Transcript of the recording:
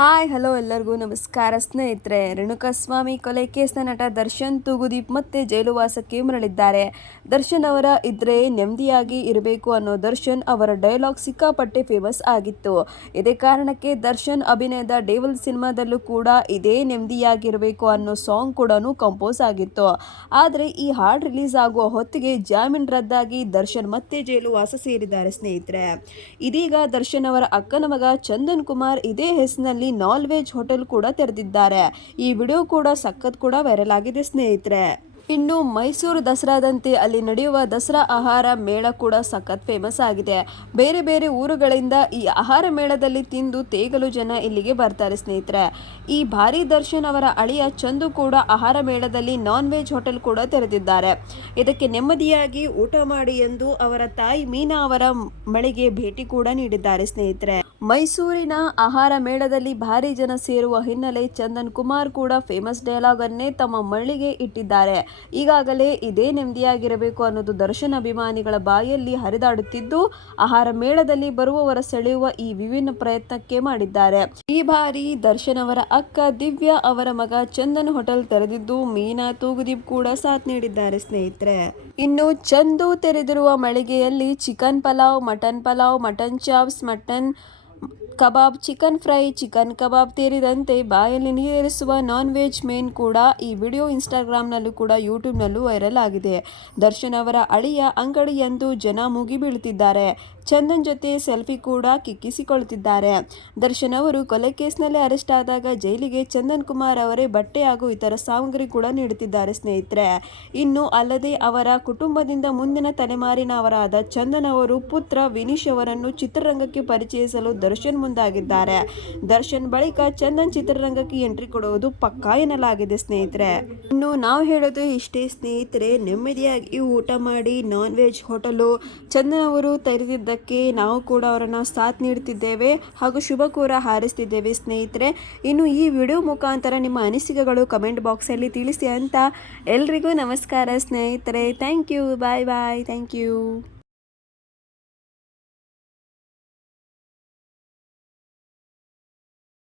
Hi, hello ಎಲ್ಲರಿಗೂ ನಮಸ್ಕಾರ. ಸ್ನೇಹಿತರೆ ರೇಣುಕಾಸ್ವಾಮಿ ಕೊಲೆ ಕೇಸ್ನ ನಟ ದರ್ಶನ್ ತೂಗುದೀಪ್ ಮತ್ತೆ ಜೈಲುವಾಸಕ್ಕೆ ಮರಳಿದ್ದಾರೆ. ದರ್ಶನ್ ಅವರ ಇದ್ರೆ ನೆಮ್ಮದಿಯಾಗಿ ಇರಬೇಕು ಅನ್ನೋ ದರ್ಶನ್ ಅವರ ಡೈಲಾಗ್ ಸಿಕ್ಕಾಪಟ್ಟೆ ಫೇಮಸ್ ಆಗಿತ್ತು. ಇದೇ ಕಾರಣಕ್ಕೆ ದರ್ಶನ್ ಅಭಿನಯದ ಡೇವಲ್ ಸಿನಿಮಾದಲ್ಲೂ ಕೂಡ ಇದೇ ನೆಮ್ಮದಿಯಾಗಿರಬೇಕು ಅನ್ನೋ ಸಾಂಗ್ ಕೂಡ ಕಂಪೋಸ್ ಆಗಿತ್ತು. ಆದರೆ ಈ ಹಾಡು ರಿಲೀಸ್ ಆಗುವ ಹೊತ್ತಿಗೆ ಜಾಮೀನ್ ರದ್ದಾಗಿ ದರ್ಶನ್ ಮತ್ತೆ ಜೈಲುವಾಸ ಸೇರಿದ್ದಾರೆ ಸ್ನೇಹಿತರೆ. ಇದೀಗ ದರ್ಶನ್ ಅವರ ಅಕ್ಕನ ಮಗ ಚಂದನ್ ಕುಮಾರ್ ಇದೇ ಹೆಸರಿನಲ್ಲಿ ನಾನ್ ವೆಜ್ ಹೋಟೆಲ್ ಕೂಡ ತೆರೆದಿದ್ದಾರೆ. ಈ ವಿಡಿಯೋ ಕೂಡ ಸಖತ್ ಕೂಡ ವೈರಲ್ ಆಗಿದೆ ಸ್ನೇಹಿತರೆ. ಇನ್ನು ಮೈಸೂರು ದಸರಾದಂತೆ ಅಲ್ಲಿ ನಡೆಯುವ ದಸರಾ ಆಹಾರ ಮೇಳ ಕೂಡ ಸಖತ್ ಫೇಮಸ್ ಆಗಿದೆ. ಬೇರೆ ಬೇರೆ ಊರುಗಳಿಂದ ಈ ಆಹಾರ ಮೇಳದಲ್ಲಿ ತಿಂದು ತೇಗಲು ಜನ ಇಲ್ಲಿಗೆ ಬರ್ತಾರೆ ಸ್ನೇಹಿತರೆ. ಈ ಭಾರಿ ದರ್ಶನ್ ಅವರ ಅಳಿಯ ಚಂದು ಕೂಡ ಆಹಾರ ಮೇಳದಲ್ಲಿ ನಾನ್ ವೆಜ್ ಹೋಟೆಲ್ ಕೂಡ ತೆರೆದಿದ್ದಾರೆ. ಇದಕ್ಕೆ ನೆಮ್ಮದಿಯಾಗಿ ಊಟ ಮಾಡಿ ಎಂದು ಅವರ ತಾಯಿ ಮೀನಾ ಅವರ ಮಳೆಗೆ ಭೇಟಿ ಕೂಡ ನೀಡಿದ್ದಾರೆ ಸ್ನೇಹಿತರೆ. ಮೈಸೂರಿನ ಆಹಾರ ಮೇಳದಲ್ಲಿ ಭಾರಿ ಜನ ಸೇರುವ ಹಿನ್ನೆಲೆ ಚಂದನ್ ಕುಮಾರ್ ಕೂಡ ಫೇಮಸ್ ಡೈಲಾಗ್ ಅನ್ನೇ ತಮ್ಮ ಮಳಿಗೆ ಇಟ್ಟಿದ್ದಾರೆ. ಈಗಾಗಲೇ ಇದೇ ನೆಮ್ಮದಿಯಾಗಿರಬೇಕು ಅನ್ನೋದು ದರ್ಶನ್ ಅಭಿಮಾನಿಗಳ ಬಾಯಲ್ಲಿ ಹರಿದಾಡುತ್ತಿದ್ದು, ಆಹಾರ ಮೇಳದಲ್ಲಿ ಬರುವವರ ಸೆಳೆಯುವ ಈ ವಿಭಿನ್ನ ಪ್ರಯತ್ನಕ್ಕೆ ಮಾಡಿದ್ದಾರೆ. ಈ ಬಾರಿ ದರ್ಶನ್ ಅವರ ಅಕ್ಕ ದಿವ್ಯಾ ಅವರ ಮಗ ಚಂದನ್ ಹೋಟೆಲ್ ತೆರೆದಿದ್ದು, ಮೀನಾ ತೂಗುದೀಪ್ ಕೂಡ ಸಾಥ್ ನೀಡಿದ್ದಾರೆ ಸ್ನೇಹಿತರೆ. ಇನ್ನು ಚಂದು ತೆರೆದಿರುವ ಮಳಿಗೆಯಲ್ಲಿ chicken pulao, mutton pulao, mutton chops, mutton kebab, chicken fry, chicken kebab ಸೇರಿದಂತೆ ಬಾಯಲ್ಲಿ ನೀರಿಸುವ ನಾನ್ ವೆಜ್ ಮೇನ್ ಕೂಡ ಈ ವಿಡಿಯೋ ಇನ್ಸ್ಟಾಗ್ರಾಮ್ನಲ್ಲೂ ಕೂಡ ಯೂಟ್ಯೂಬ್ನಲ್ಲೂ ವೈರಲ್ ಆಗಿದೆ. ದರ್ಶನ್ ಅವರ ಅಳಿಯ ಅಂಗಡಿಯಂದು ಜನ ಮುಗಿ ಬೀಳುತ್ತಿದ್ದಾರೆ ಚಂದನ್ ಜೊತೆ ಸೆಲ್ಫಿ ಕೂಡ ಕಿಕ್ಕಿಸಿಕೊಳ್ಳುತ್ತಿದ್ದಾರೆ ದರ್ಶನ್ ಅವರು ಕೊಲೆ ಕೇಸ್ನಲ್ಲಿ ಅರೆಸ್ಟ್ ಆದಾಗ ಜೈಲಿಗೆ ಚಂದನ್ ಕುಮಾರ್ ಅವರೇ ಬಟ್ಟೆ ಹಾಗೂ ಇತರ ಸಾಮಗ್ರಿ ಕೂಡ ನೀಡುತ್ತಿದ್ದಾರೆ ಸ್ನೇಹಿತರೆ. ಇನ್ನು ಅಲ್ಲದೆ ಅವರ ಕುಟುಂಬದಿಂದ ಮುಂದಿನ ತಲೆಮಾರಿನವರಾದ ಚಂದನ್ ಅವರು ಪುತ್ರ ವಿನೀಶ್ ಅವರನ್ನು ಚಿತ್ರರಂಗಕ್ಕೆ ಪರಿಚಯಿಸಲು ದರ್ಶನ್ ಮುಂದಾಗಿದ್ದಾರೆ. ದರ್ಶನ್ ಬಳಿಕ ಚಂದನ್ ಚಿತ್ರರಂಗಕ್ಕೆ ಎಂಟ್ರಿ ಕೊಡುವುದು ಪಕ್ಕಾ ಎನ್ನಲಾಗಿದೆ ಸ್ನೇಹಿತರೆ. ಇನ್ನು ನಾವು ಹೇಳೋದು ಇಷ್ಟೇ ಸ್ನೇಹಿತರೆ, ನೆಮ್ಮದಿಯಾಗಿ ಊಟ ಮಾಡಿ ನಾನ್ ವೆಜ್ ಹೋಟೆಲು. ಚಂದನ್ ಅವರು ತೆರೆದಿದ್ದಕ್ಕೆ ನಾವು ಕೂಡ ಅವರನ್ನು ಸಾಥ್ ನೀಡುತ್ತಿದ್ದೇವೆ ಹಾಗೂ ಶುಭ ಕೂಡ ಹಾರಿಸ್ತಿದ್ದೇವೆ, ಸ್ನೇಹಿತರೆ. ಇನ್ನು ಈ ವಿಡಿಯೋ ಮುಖಾಂತರ ನಿಮ್ಮ ಅನಿಸಿಕೆಗಳು ಕಮೆಂಟ್ ಬಾಕ್ಸಲ್ಲಿ ತಿಳಿಸಿ ಅಂತ ಎಲ್ರಿಗೂ ನಮಸ್ಕಾರ, ಸ್ನೇಹಿತರೆ. Thank you. Bye bye. Thank you.